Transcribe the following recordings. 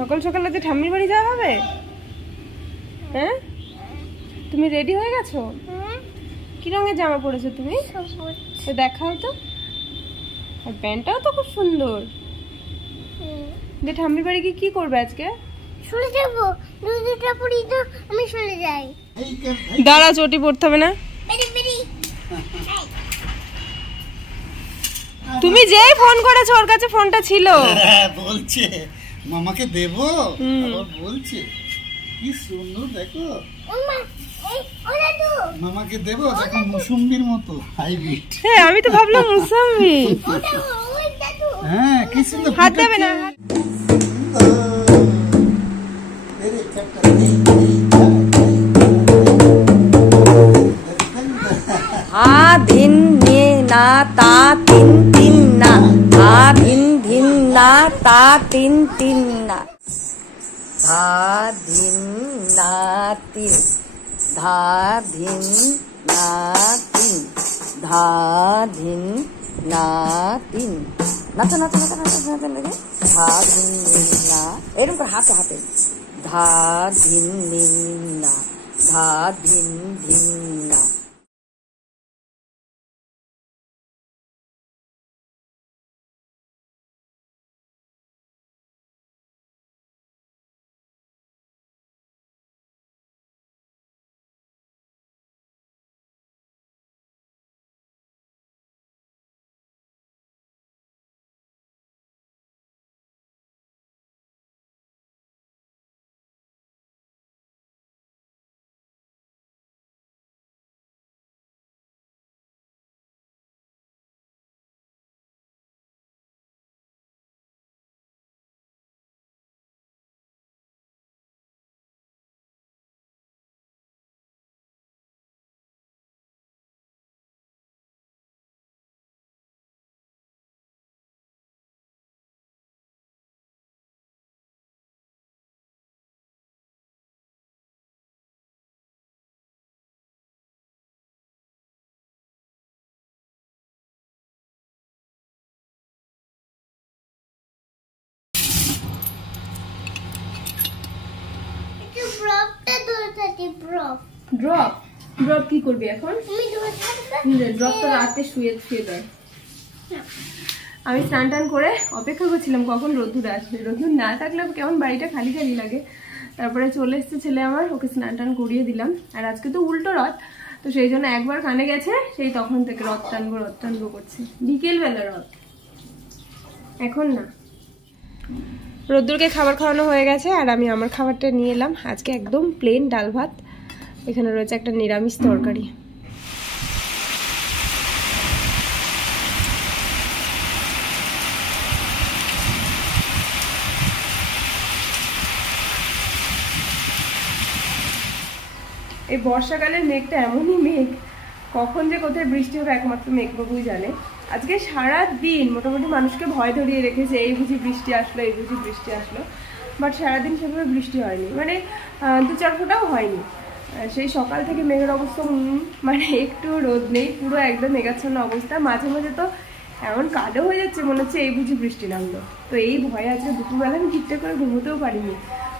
সকাল সকাল আজ ঠাম্মির বাড়ি যাওয়া হবে? হ্যাঁ, তুমি রেডি হয়ে গেছো? কি রঙের জামা পরেছো তুমি? দেখাও তো। আর প্যান্টটাও তো খুব সুন্দর। যে ঠাম্মির বাড়ি কি করবে আজকে? চলে যাব, দুধটা পরি তো আমি চলে যাই। দাঁড়া, চটি পড়তে হবে না। তুমি যেই ফোন করেছো ওর কাছে ফোনটা ছিল। হ্যাঁ বলছে মামাকে দেব, আবার বলছে কি সুন্দর দেখো। মামাকে দেব, দেখো মুসম্বির মতো হাইব্রিড। হ্যাঁ আমি তো ভাবলাম মুসম্বি। হ্যাঁ কি সুন্দর। হাত দেবে না। ধা ধিন নে না তা তিন তিন না, ধা ধিন ধিন না তা তিন তিন না, ধা ধিন না তিন, ধা ধিন না তিন, ধা ধিন না তিন। নাচো নাচো নাচো নাচো নাচো নাচো। ধা ধিন নিন না, এরকম করে হাতে হাতে। ধা ধিন নিন না, ধা ধিন ধিন না। ড্রপ ড্রপ কি করবি এখন? ড্রপটা রাতে শুয়ে শুয়ে দেয়। আমি স্নান টান করে অপেক্ষা করছিলাম কখন রোদ্দুর আসবে। রোদ্দুর না থাকলে কেমন বাড়িটা খালি খালি লাগে। তারপরে চলে এসছে ছেলে আমার, ওকে স্নান টান করিয়ে দিলাম। আর আজকে তো উল্টো রথ, তো সেই জন্য একবার কানে গেছে, সেই তখন থেকে রথ টানবো করছে। বিকেলবেলা রথ, এখন না। রোদ্দুরকে খাবার খাওয়ানো হয়ে গেছে আর আমি আমার খাবারটা নিয়ে এলাম। আজকে একদম প্লেন ডাল ভাত, এখানে রয়েছে একটা নিরামিষ তরকারি। এই বর্ষাকালের মেঘটা এমনই মেঘ, কখন যে কোথায় বৃষ্টি হবে একমাত্র মেঘবাবুই জানে। আজকে সারা দিন মোটামুটি মানুষকে ভয় ধরিয়ে রেখেছে, এই বুঝি বৃষ্টি আসলো, এই বুঝি বৃষ্টি আসলো। বাট সারাদিন সেভাবে বৃষ্টি হয়নি, মানে 2-4 ফোঁটাও হয়নি। সেই সকাল থেকে মেঘের অবস্থা, মানে একটু রোদ নেই, পুরো একদম মেঘাচ্ছন্ন অবস্থা। মাঝে মাঝে তো এমন কাদো হয়ে যাচ্ছে, মনে হচ্ছে এই বুঝি বৃষ্টি নামলো। তো এই ভয়ে আজকে দুপুরবেলা আমি ঠিকঠাক করে ঘুমোতেও পারিনি।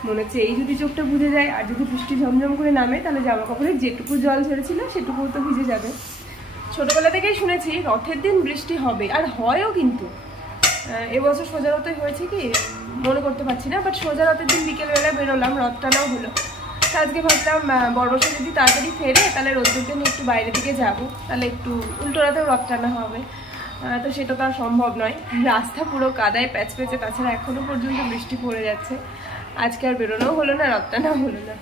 মনে হচ্ছে এই যদি চোখটা বুঝে যায় আর যদি বৃষ্টি ঝমঝম করে নামে, তাহলে জামা কাপড়ে যেটুকু জল ঝরেছিল সেটুকু তো ভিজে যাবে। ছোটবেলা থেকেই শুনেছি রথের দিন বৃষ্টি হবে, আর হয়ও কিন্তু। এবছর সোজা রথে হয়েছে কি মনে করতে পারছি না, বাট সোজা রথের দিন বিকেলবেলা বেরোলাম, রথ টানাও হলো। আজকে ভাবলাম বড়বসা যদি তাড়াতাড়ি ফেরে তাহলে রোদ্দুরকে নিয়ে একটু বাইরের দিকে যাবো, তাহলে একটু উল্টো রাতেও রথ টানা হবে। তো সেটা তো আর সম্ভব নয়, রাস্তা পুরো কাদায় প্যাচ পেঁচে, তাছাড়া এখনো পর্যন্ত বৃষ্টি পড়ে যাচ্ছে। আজকে আর বেরোনোও হলো না, রথ টানাও হলো না।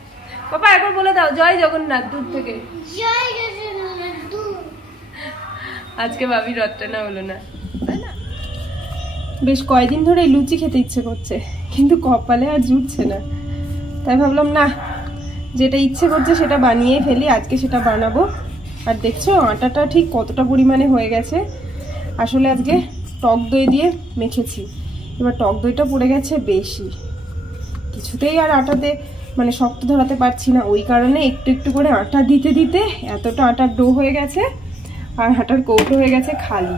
বাবা একবার বলে দাও জয় জগন্নাথ দূর থেকে। আজকে ভাবি রথ টানা হলো না, তাই না? বেশ কয়েকদিন ধরে লুচি খেতে ইচ্ছে করছে, কিন্তু কপালে আর জুটছে না। তাই ভাবলাম না, যেটা ইচ্ছে করছে সেটা বানিয়ে ফেলি, আজকে সেটা বানাবো। আর দেখছো আটাটা ঠিক কতটা পরিমাণে হয়ে গেছে। আসলে আজকে টক দই দিয়ে মেখেছি, এবার টক দইটা পড়ে গেছে বেশি, কিছুতেই আর আটাতে মানে শক্ত ধরাতে পারছি না। ওই কারণে একটু একটু করে আটা দিতে দিতে এতটা আটার ডো হয়ে গেছে, আর আটার কৌটো হয়ে গেছে খালি।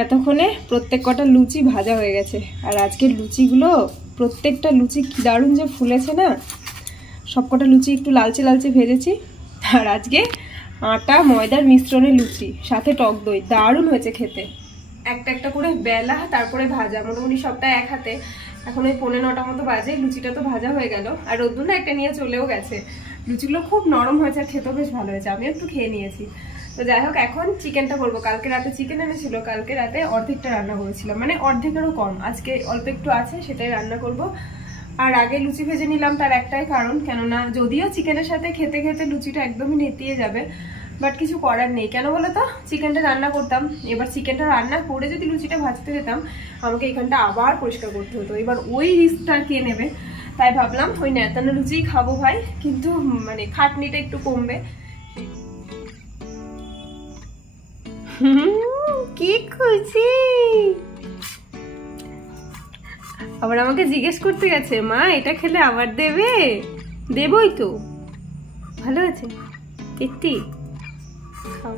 এতক্ষণে প্রত্যেক কটা লুচি ভাজা হয়ে গেছে। আর আজকের লুচিগুলো প্রত্যেকটা লুচি কি দারুণ যে ফুলেছে না। সব কটা লুচি একটু লালচে লালচে ভেজেছি। আর আজকে আটা ময়দার মিশ্রণে লুচি, সাথে টক দই, দারুণ হয়েছে খেতে। একটা একটা করে বেলা, তারপরে ভাজা, মোটামুটি সবটা এক হাতে। এখন ওই 9:45 মতো বাজে, লুচিটা তো ভাজা হয়ে গেল। আর রোদ্দুর না একটা নিয়ে চলেও গেছে। লুচিগুলো খুব নরম হয়েছে আর খেতেও বেশ ভালো হয়েছে, আমি একটু খেয়ে নিয়েছি। তো যাই হোক, এখন চিকেনটা করবো। কালকে রাতে চিকেন এনেছিল, কালকে রাতে অর্ধেকটা রান্না করেছিলাম, মানে অর্ধেকেরও কম। আজকে অল্প একটু আছে, সেটাই রান্না করব। আর আগে লুচি ভেজে নিলাম, তার একটাই কারণ, কেননা যদিও চিকেনের সাথে খেতে খেতে লুচিটা একদমই নেতিয়ে যাবে, বাট কিছু করার নেই। কেন বলো তো, চিকেনটা রান্না করতাম, এবার চিকেনটা রান্না করে যদি লুচিটা ভাজতে যেতাম, আমাকে এখানটা আবার পরিষ্কার করতে হতো। এবার ওই রিস্কটা কে নেবে, তাই ভাবলাম ওই নেতানো লুচিই খাবো ভাই, কিন্তু মানে খাটনিটা একটু কমবে। কি খুশি, আবার আমাকে জিজ্ঞেস করতে গেছে, মা এটা খেলে আবার দেবে? দেবই তো, ভালো আছে তিত্তি, খাও।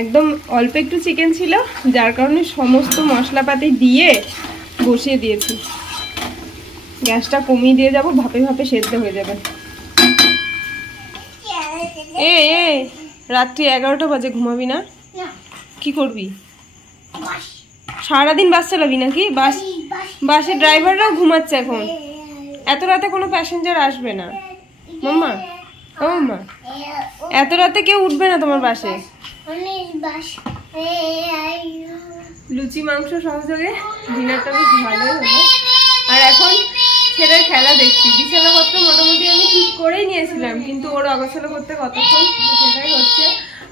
একদম অল্প একটু চিকেন ছিল, যার কারণে সমস্ত মশলাপাতি দিয়ে বসিয়ে দিয়েছি। গ্যাসটা কমিয়ে দিয়ে যাব, ভাপে ভাপে সেদ্ধ হয়ে যাবে। এ রাত্রি 11টা বাজে, ঘুমাবি না? কি করবি সারাদিন? বাস চালাবি নাকি? বাসের ড্রাইভাররাও ঘুমাচ্ছে এখন, এত রাতে কোনো প্যাসেঞ্জার আসবে না। মাম্মা, ও মাম্মা, এত রাতে কেউ উঠবে না তোমার বাসে। লুচি মাংস সহযোগে ডিনারটা বেশ ভালোই হলো। আর এখন ছেলের খেলা দেখছি। বিছানাপত্র মোটামুটি আমি ঠিক করেই নিয়েছিলাম, কিন্তু ওর অগোছালো করতে কতক্ষণ, সেটাই হচ্ছে।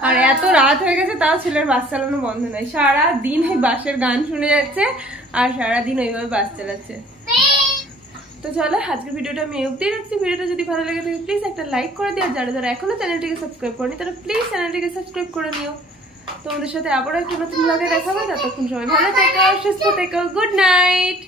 আর এত রাত হয়ে গেছে, তাও ছেলের বাস চালানো বন্ধ নাই। সারাদিন ওই বাসের গান শুনে যাচ্ছে আর সারাদিন ওইভাবে বাস চালাচ্ছে। তো চলো, আজকের ভিডিওটা আমি অবধি রাখছি। ভিডিওটা যদি ভালো লেগে থাকে প্লিজ একটা লাইক করে দিও। যারা যারা এখনো চ্যানেলটিকে সাবস্ক্রাইব করেনি তারা প্লিজ চ্যানেলটিকে সাবস্ক্রাইব করে নিও। তোমাদের সাথে আবারও একটা নতুন ব্লগে দেখা হবে। ততক্ষণ সবাই ভালো থেকো, সুস্থ থেকো, গুড নাইট।